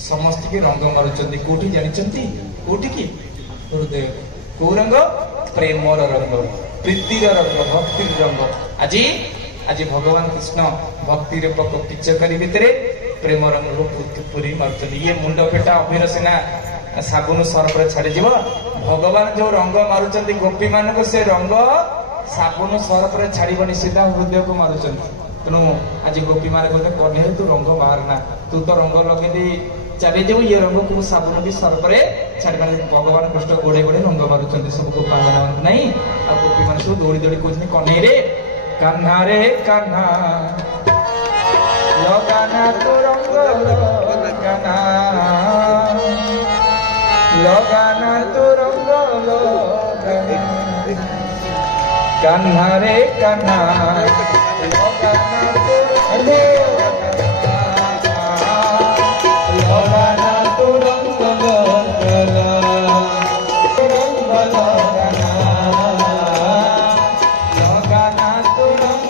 समस्त की रंग मारुचंती कोठी जानिचंती कोठी की हृदय को रंग प्रेमर रंग प्रीतिर रंग भक्तिर रंग आज आज भगवान कृष्ण भक्ति रूपक पिचकारी भितर प्रेम रंग पूरी मारुचंती ये मुंड फेटा अभिर सिना साबुन सरफ छाड़ी जीव भगवान जो रंग मारुचंती गोपी मान को से रंग साबुन सरफ छाड़बनी सीधा हृदय को मारुचंती तेणु आज गोपी मान कहते कन्हे तू रंग बाहरना तू तो रंग लगे चली जाऊ ये रंग को साबुन भी सरफ छाड़ भगवान कृष्ण गोड़े गोड़े रंग मारुचंती सब गोपा मान नहीं आ गोपी मान सब दौड़ी दौड़ी कहते कन्हे रे कान्हा लगाना तो रंग लगाना तो रंग कान्हा रे कान्हा लगाना तो लगाना तो रंग लगाना तो रंग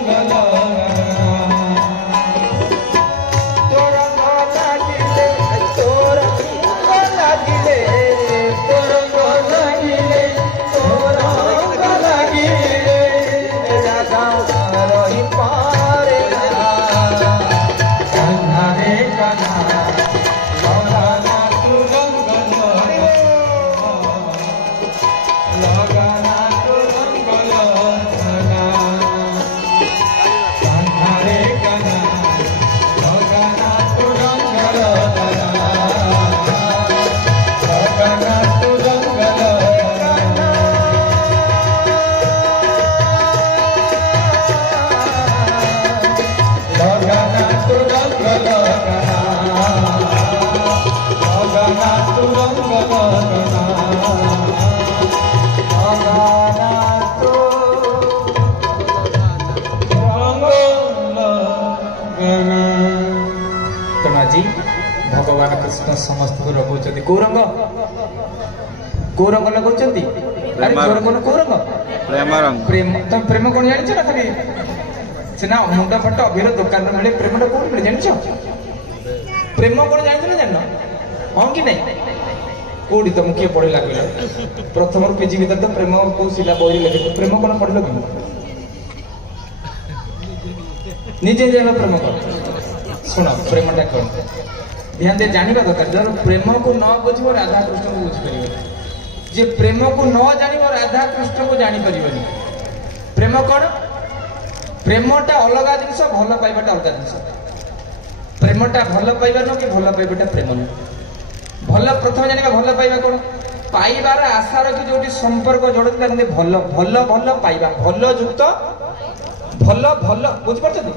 भगवान कृष्ण समस्त को रघुचंती को रंग लगुचंती अरे को रंग प्रेम रंग प्रेम तुम प्रेम कौन जानिଛ ना खाली सिना मुंडा फट अभिर दुकान में मिले प्रेम टा कौन मिले जानिଛ प्रेम कौन जानिଛ ना जानो हां कि नहीं कोडी तुम किए पढ़े लागला प्रथम पीजी भीतर तो प्रेम को सिला बोली लगे प्रेम कौन पढ़ लगे निजे जानो प्रेम कौन सुनो प्रेम टा कौन ध्यान दे जानिबा दरकार जर प्रेम को न बुझिबो राधा कृष्ण को बुझि परिबो जे प्रेम को न जानिबो राधा कृष्ण को जानि परिबोनी प्रेम कोन प्रेमटा अलग जिनिस भल पाइबाटा अलग जिनिस प्रेमटा भल पाइबा न कि भल पाइबाटा प्रेम न भल प्रथम जानिबा भल पाइबा कोन पाइबार आशा रखि जोटी संपर्क जोड़ते ताने भल भल भल पाइबा भल युक्त भल भल बुझ परछथि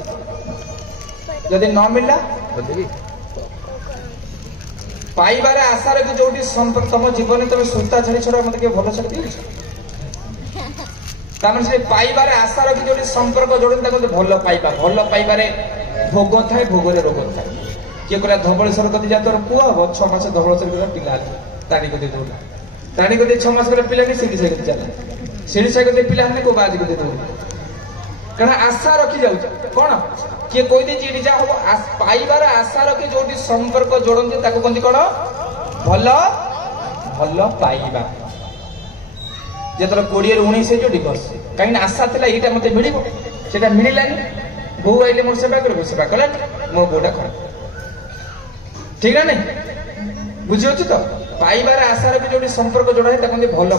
यदि न मिलला पाइबार आशा रखि जोटी संपर्क तुम जीवन तुम सुता छाड़ी छोड़ा मत भल छाड़ी दिए से पाइबार आशा रखि जोटी संपर्क जोड़ते भल पाइबारे भोग थाए भोगरे रोग थाए किए कहला धवलेश्वर कति जा तोर पुआ हम 6 मास धवलेश्वर पिला ताड़ी कति दौड़ा ताड़ी कति 6 मास पिला सीढ़ी साई कति चला सीढ़ी साई कति पिला को बाज कति दौड़ कारण आशा रखी जाऊ कौन किए कही दे जा हम पाइबार आशा रखी जो संपर्क जोड़ते कहते कौन भल भल पाइबा जो 20-19 जो डिवोर्स कहीं आशा था यहाँ मत मिल से मिललानी बो आइले मोर सेवा कर सेवा कला मो बोटा खराब ठीक है नहीं बुझी तो पाइबार आशा रखी जो संपर्क जोड़ा है कहते भल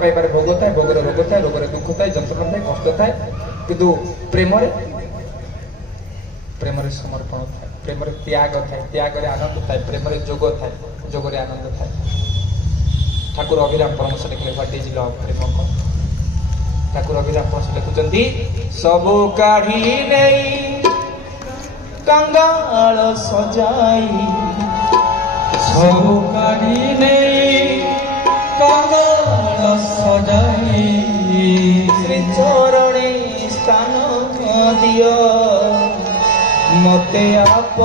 पाइबार भोग थाए भोगर रोग थाए रोग दुख थाए जंत्रणा थाए कष्ट थाए किंतु प्रेम समर्पण थाए प्रेम त्याग थाए त्याग आनंद थाए प्रेम जोग थाए जोग आनंद थाए ठाकुर अभिराम परमश लिखले व्हाट इज लव प्रेम को ठाकुर अभिराम परमश लिखुचंती सबु काढ़ी नहीं कंगाल सजाई सबु काढ़ी नहीं कंगाल सजाई श्री चरणे स्थान दियो मते आप